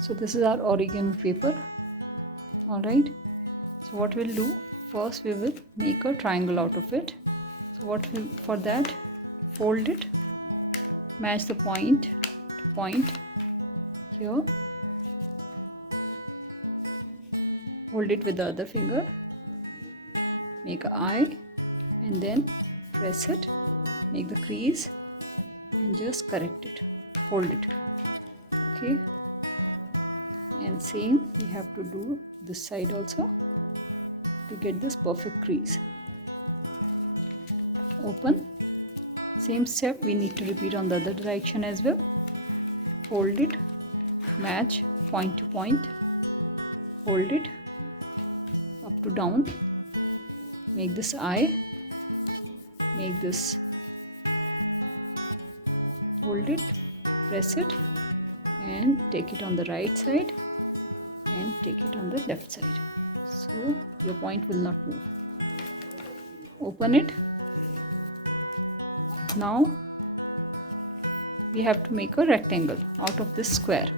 So this is our origami paper. Alright, so what we'll do, first we will make a triangle out of it. So for that, fold it, match the point to point here, hold it with the other finger, make an eye, and then press it, make the crease, and just correct it, hold it. Okay, and same we have to do this side also to get this perfect crease. Open, same step we need to repeat on the other direction as well. Hold it, match point to point, hold it up to down, make this eye, make this, hold it, press it, and take it on the right side and take it on the left side, so your point will not move. Open it. Now we have to make a rectangle out of this square.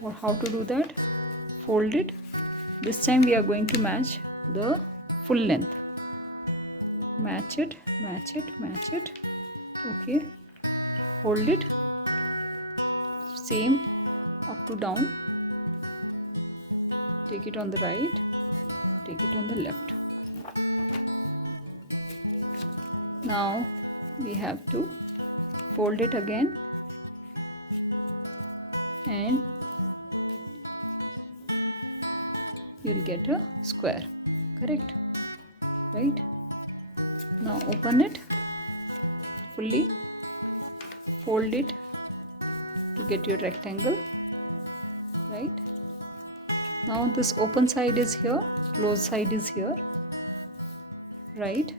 Or how to do that? Fold it. This time we are going to match the full length. Match it, match it, match it. Okay, hold it, same up to down, take it on the right, take it on the left. Now we have to fold it again and you'll get a square, correct? Right? Now open it fully, fold it to get your rectangle, right? Now this open side is here, closed side is here, right?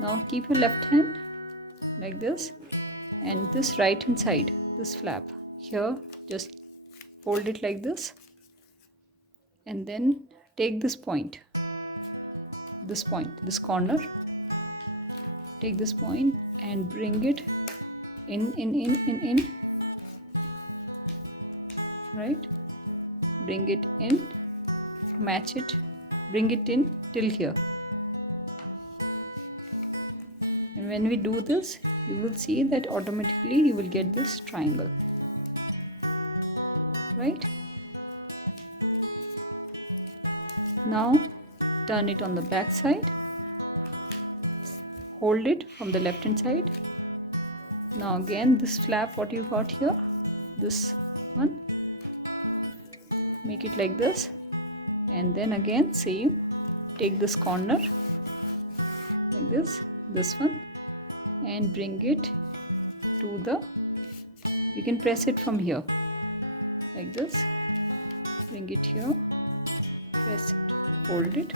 Now keep your left hand like this, and this right hand side, this flap here, just fold it like this, and then take this point, this corner, take this point and bring it in, right? Bring it in, match it, bring it in till here. And when we do this, you will see that automatically you will get this triangle, right? Now turn it on the back side, hold it from the left hand side. Now again this flap what you got here, this one, make it like this, and then again same, take this corner like this one, and bring it to the, you can press it from here like this, bring it here, press it, hold it,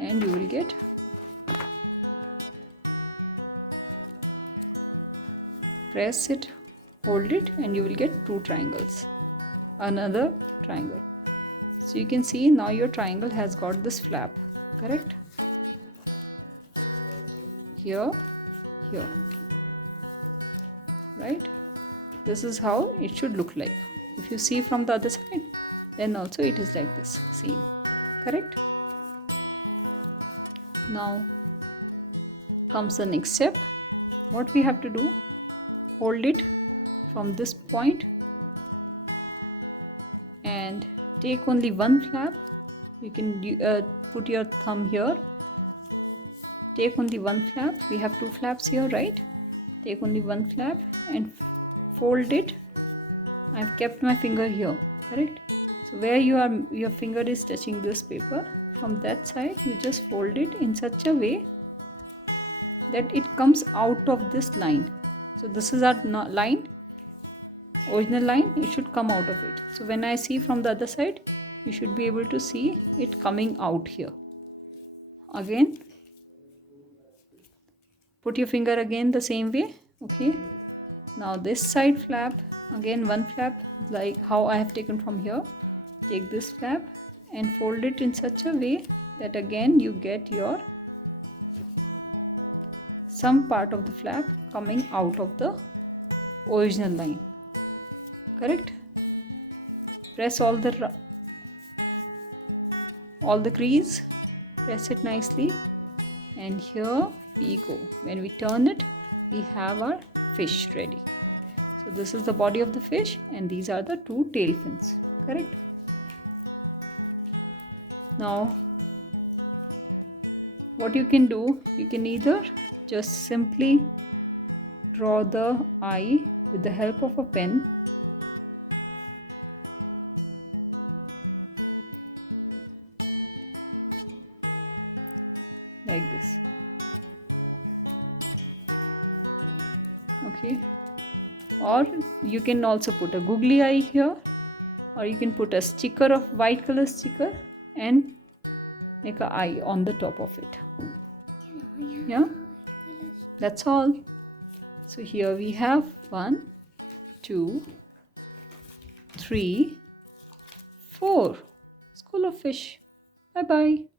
and you will get press it, hold it, and you will get two triangles, another triangle. So you can see now your triangle has got this flap, correct? Here, here, right? This is how it should look like. If you see from the other side, then also it is like this, same, correct? Now comes the next step. What we have to do, hold it from this point and take only one flap. You can put your thumb here, take only one flap. We have two flaps here, right? Take only one flap and fold it. I've kept my finger here, correct? So where your finger is touching this paper, from that side you just fold it in such a way that it comes out of this line. So this is our line, original line, it should come out of it. So when I see from the other side, you should be able to see it coming out here. Again, put your finger again the same way. Okay, now this side flap, again one flap like how I have taken from here, take this flap and fold it in such a way that again you get your some part of the flap coming out of the original line, correct? Press all the crease, press it nicely, and here we go. When we turn it, we have our fish ready. So this is the body of the fish and these are the two tail fins, correct? Now what you can do, you can either just simply draw the eye with the help of a pen, like this, okay? Or you can also put a googly eye here, or you can put a sticker of white color sticker and make an eye on the top of it. Yeah, that's all. So here we have 1, 2, 3, 4 school of fish. Bye bye.